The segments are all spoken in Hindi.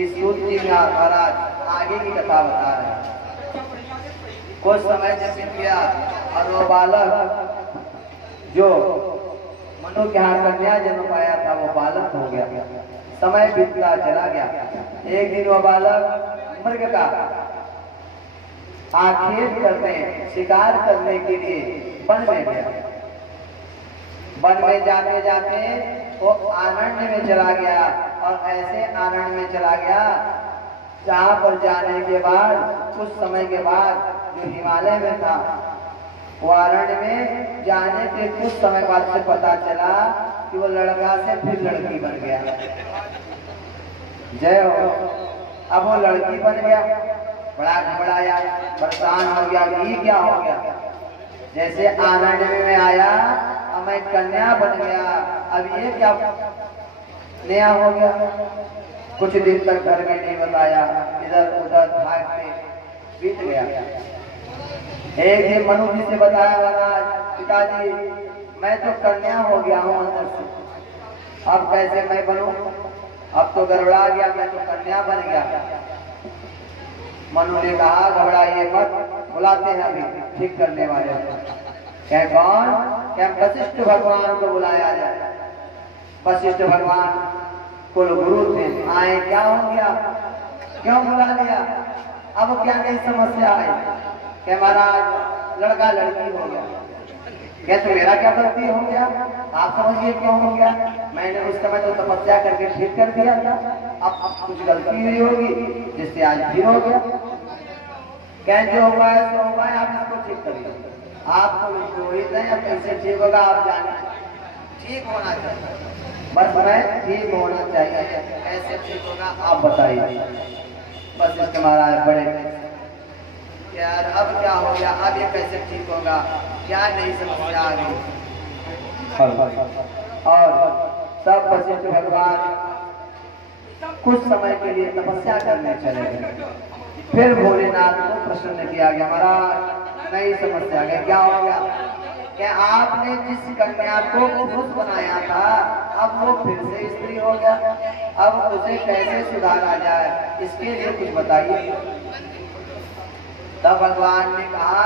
कि सूत जी महाराज आगे की कथा बता रहे हैं। कुछ समय जब बीत गया और वो बालक जो मनु के यहाँ कन्या जन्म पाया था वो बालक हो गया। समय बीतता चला गया। एक दिन वो बालक मृग का आखेट करने शिकार करने के लिए वन में गया। वन में जाते जाते वो आनंद में चला गया और ऐसे आनंद में चला गया जहाँ पर जाने के बाद कुछ समय के बाद जो हिमालय में था वो अरण्य में जाने के कुछ समय बाद से पता चला कि वो लड़का से फिर लड़की बन गया। जय हो। अब वो लड़की बन गया, बड़ा घबराया, परेशान हो गया, ये क्या हो गया। जैसे आनंद में मैं आया अब मैं कन्या बन गया, अब ये क्या नया हो गया। कुछ दिन तक घर में नहीं बताया, इधर उधर भागते बीत गया। एक दिन मनु जी से बताया महाराज पिताजी मैं तो कन्या हो गया हूँ अंदर से, अब कैसे मैं बनूं, अब तो गड़बड़ा गया, मैं तो कन्या बन गया। मनु ने कहा घबराइए मत, बुलाते हैं अभी ठीक करने वाले। क्या कौन? क्या वशिष्ठ भगवान को बुलाया जाए। वशिष्ठ भगवान कुल गुरु थे, आए क्या हो गया, क्यों बुला लिया, अब क्या नई समस्या आई। क्या महाराज लड़का लड़की हो गया। क्या तो मेरा क्या गलती हो गया, आप समझिए क्यों हो गया। मैंने उस समय तो तपस्या करके ठीक कर दिया था, अब कुछ गलती हुई होगी जिससे आज फिर हो गया। क्या जो हुआ है तो हुआ है, आप इसको ठीक करिए। आपको पुरोहित है, अब कैसे ठीक होगा आप जाने, ठीक होना चाहिए, बस मैं ठीक होना चाहिए, कैसे ठीक होगा आप बताइए। बस इसके महाराज बड़े यार अब क्या हो गया, अब ये कैसे ठीक होगा, क्या नई समस्या आ गई। और सब वशिष्ठ भगवान कुछ समय के लिए तपस्या करने चले गए। फिर भोलेनाथ को प्रसन्न किया गया, महाराज नई समस्या गई, क्या हो गया। क्या आपने जिस कन्या को पुरुष बनाया था अब वो फिर से स्त्री हो गया, अब उसे कैसे सुधारा जाए, इसके लिए कुछ बताइए। तब भगवान ने कहा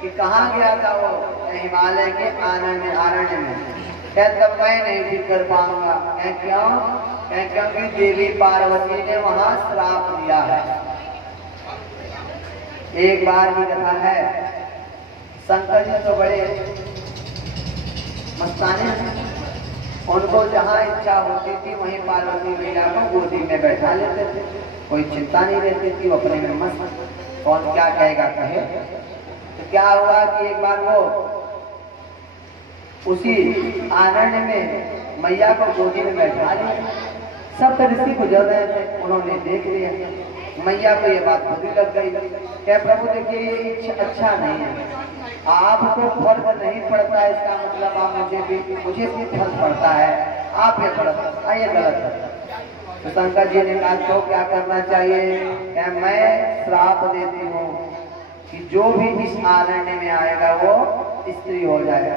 कि कहाँ गया था वो, हिमालय के आनंद में। क्या तब मैं नहीं ठीक कर पाऊंगा। क्या क्यों? क्योंकि देवी पार्वती ने वहां श्राप दिया है। एक बार की कथा है, शंकर जी तो बड़े मस्ताने, उनको जहाँ इच्छा होती थी वहीं पार्वती मैया को गोदी में बैठा लेते थे, कोई चिंता नहीं रहती थी, वो अपने में मस्त, कौन क्या कहेगा कहे। तो क्या हुआ कि एक बार वो उसी आनंद में मैया को गोदी में बैठा लिया। सब ऋषि गुजर रहे थे, उन्होंने देख लिया, मैया को ये बात बुरी लग गई। क्या प्रभु देखिए ये अच्छा नहीं है, आपको फर्क नहीं पड़ता, इसका मतलब आप मुझे भी फर्क पड़ता है, आप ये पड़ता ये गलत है। तो शंकर जी ने कहा तो क्या करना चाहिए। क्या मैं श्राप देती हूँ कि जो भी इस आनंद में आएगा वो स्त्री हो जाएगा।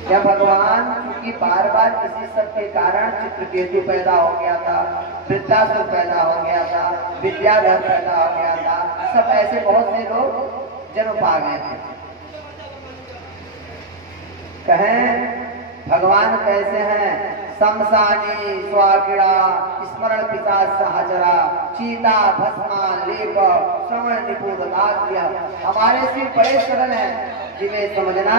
क्या भगवान क्योंकि बार बार किसी सब के कारण चित्रकेतु पैदा हो गया था, वृत्तासुर पैदा हो गया था, विद्याधर पैदा हो गया था, सब ऐसे बहुत से लोग जन्म पा गए थे। कहें भगवान कैसे हैं, शमशानी स्वाकिड़ा स्मरण पिता सहचरा चीता भस्मा लेप श्रवण निपुण भाग्य। हमारे सिर बड़े सरल हैं, जिन्हें समझना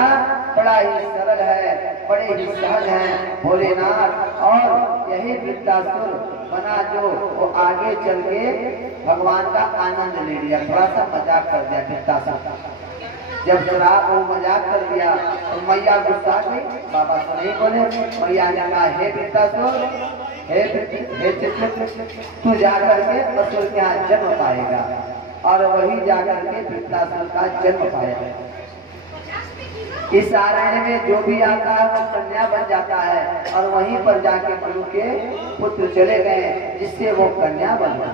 बड़ा ही सरल है, बड़े ही सहज हैं भोलेनाथ। और यही वृत्तासुर बना जो वो आगे चल के भगवान का आनंद ले लिया, थोड़ा सा मजाक कर दिया वृत्तासुर। जब शराब वो मजाक कर दिया तो मैया गुस्सा गई, बाबा तो नहीं बोले। मैया ने कहा हे वृत्तासुर, हे तू जाकर के असुर के यहाँ जन्म पाएगा, और वही जाकर के वृत्तासुर का जन्म पाएगा। इस आरण्य में जो भी आता है वो कन्या बन जाता है, और वहीं पर जाके मनु के पुत्र चले गए जिससे वो कन्या बन गया।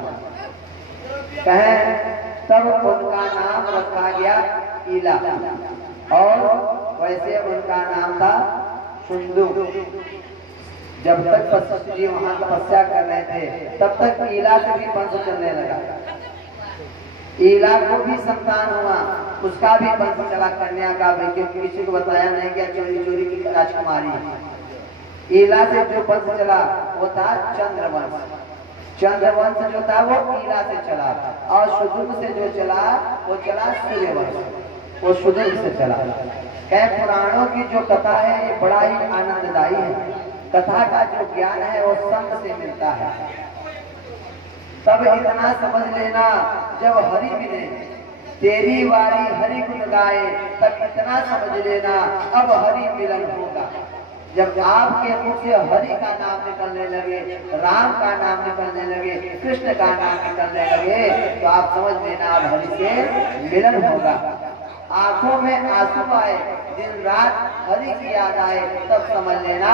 कहें तब उनका नाम रखा गया ईला, और वैसे उनका नाम था सुंदु। जब तक वशिष्ठ जी वहां तपस्या कर रहे थे तब तक ईला से भी वंश चलने लगा। ईला को भी संतान हुआ, उसका भी वंश चला कन्या का भी, क्योंकि किसी को बताया नहीं गया चोरी चोरी की राजकुमारी। ईला से जो वंश चला वो था चंद्रवंश। चंद्रवंश जो था वो ईला से चला, और शुद्ध से जो चला वो चला सूर्यवंश, वो शुद्ध से चला। कई पुराणों की जो कथा है ये बड़ा ही आनंददायी है। कथा का जो ज्ञान है वो संत से मिलता है। तब इतना समझ लेना, जब हरि मिले तेरी वारी हरि गुण गाए, तब इतना समझ लेना अब हरि मिलन होगा। जब आपके मुख से हरि का नाम निकलने लगे, राम का नाम निकलने लगे, कृष्ण का नाम निकलने लगे, तो आप समझ लेना अब हरि से मिलन होगा। आंखों में आंसू आए, दिन रात हरि की याद आए, तब समझ लेना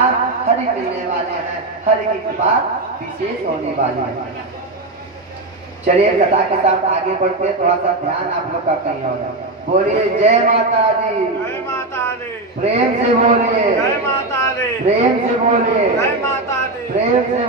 हरि मिलने वाले हैं, हरि की कृपा विशेष होने वाली है। चलिए कथा के साथ आगे बढ़ते, थोड़ा सा ध्यान आप लोग का कहीं होगा। बोलिए जय माता दी, जय माता दी, प्रेम से बोलिए, जय माता दी, प्रेम से बोलिए, जय माता दी, प्रेम से बोलिए।